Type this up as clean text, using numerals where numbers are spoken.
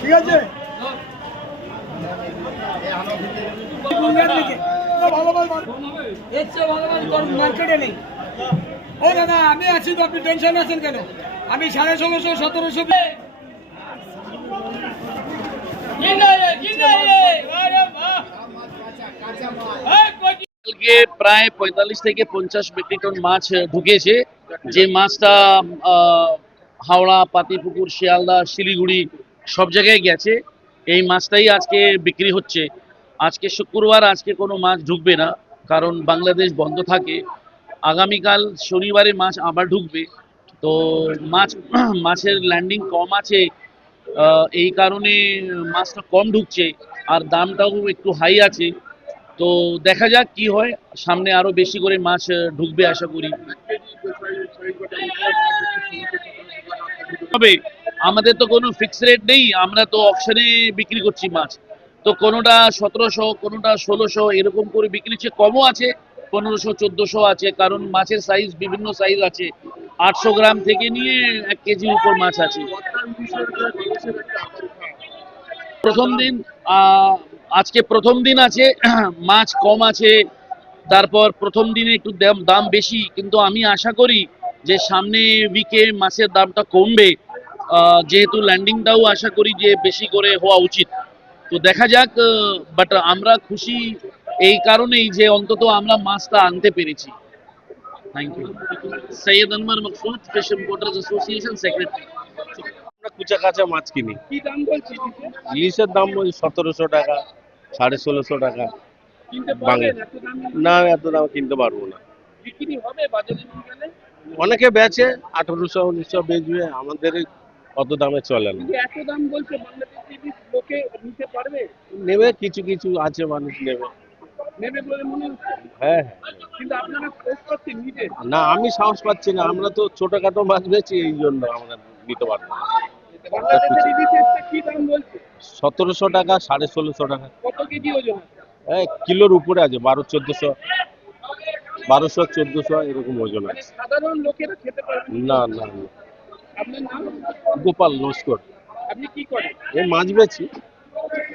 ঠিক আছে মার্কেটে নেই। ও দাদা আমি আছি তো, আপনি টেনশন আছেন কেন? আমি 1650 1700 প্রায় 45 থেকে 50 মেট্রিক টন মাছ ঢুকেছে, যে মাছটা হাওড়া, পাতিপুকুর, শিয়ালদা, শিলিগুড়ি সব জায়গায় গেছে। এই মাছটাই আজকে বিক্রি হচ্ছে। আজকে শুক্রবার, আজকে কোনো মাছ ঢুকবে না, কারণ বাংলাদেশ বন্ধ থাকে। আগামীকাল শনিবারে মাছ আবার ঢুকবে। তো মাছের ল্যান্ডিং কম আছে, এই কারণে মাছটা কম ঢুকছে, আর দামটাও একটু হাই আছে। তো দেখা যাক কি হয়, সামনে আরো বেশি করে মাছ ঢুকবে আশা করি। তবে আমাদের তো কোনো ফিক্স রেট নেই, আমরা তো অকশনে বিক্রি করছি মাছ। তো কোনোটা 1700, কোনোটা 1600 এরকম করে বিক্রি হচ্ছে, কমও আছে, 1500 1400 আছে, কারণ মাছের সাইজ বিভিন্ন সাইজ আছে। 800 গ্রাম থেকে নিয়ে 1 কেজির উপর মাছ আছে। প্রথম দিন আজকে প্রথম দিন আছে, মাছ কম আছে। তারপর প্রথম দিনে একটু দাম বেশি, কিন্তু আমি আশা করি যে সামনে উইকে মাছের দামটা কমবে, যেহেতু ল্যান্ডিংটাও আশা করি যে বেশি করে হওয়া উচিত। তো দেখা যাক, বাট আমরা খুশি এই কারণেই যে অন্তত আমরা মাছটা আনতে পেরেছি। Thank you. Syed Anwar Maksud, fish importers association secretary. আমরা কুচা কাঁচা মাছ কিনি। কি দাম বলছি? ইলিশের দাম ওই 1700 টাকা, 1650 টাকা। কিনতে পারবেন এত দাম? না, এত দাম কিনতে পারবো না। বিক্রি হবে বাজারে নিয়ে গেলে? অনেকে বেচে 1800 1900 বেচবে, আমাদের অত দামে চলে না। কিন্তু এত দাম বলছে, বাংলাদেশে লোকে নিতে পারবে? নেবে, কিছু কিছু আছে মানুষ নেবে। নেবে বলে মনে হচ্ছে। হ্যাঁ, কিন্তু আপনারা পোস্ট করছেন নিজে? না আমি সাহস পাচ্ছি না, আমরা তো ছোটখাটো মাছ বেচি, এই জন্য আমরা নিতে পারবো না। বাংলাদেশের ইলিশের কি দাম বলছে? 1700 টাকা, 1650 টাকা। কত কেজি ওজন? কিলোর উপরে আছে, 1200 1400 এরকম ওজন আছে। সাধারণ লোকেরা খেতে পারবে না না না। আপনার নাম? গোপাল নস্কর। আপনি কি করেন? এই মাছ বেচি।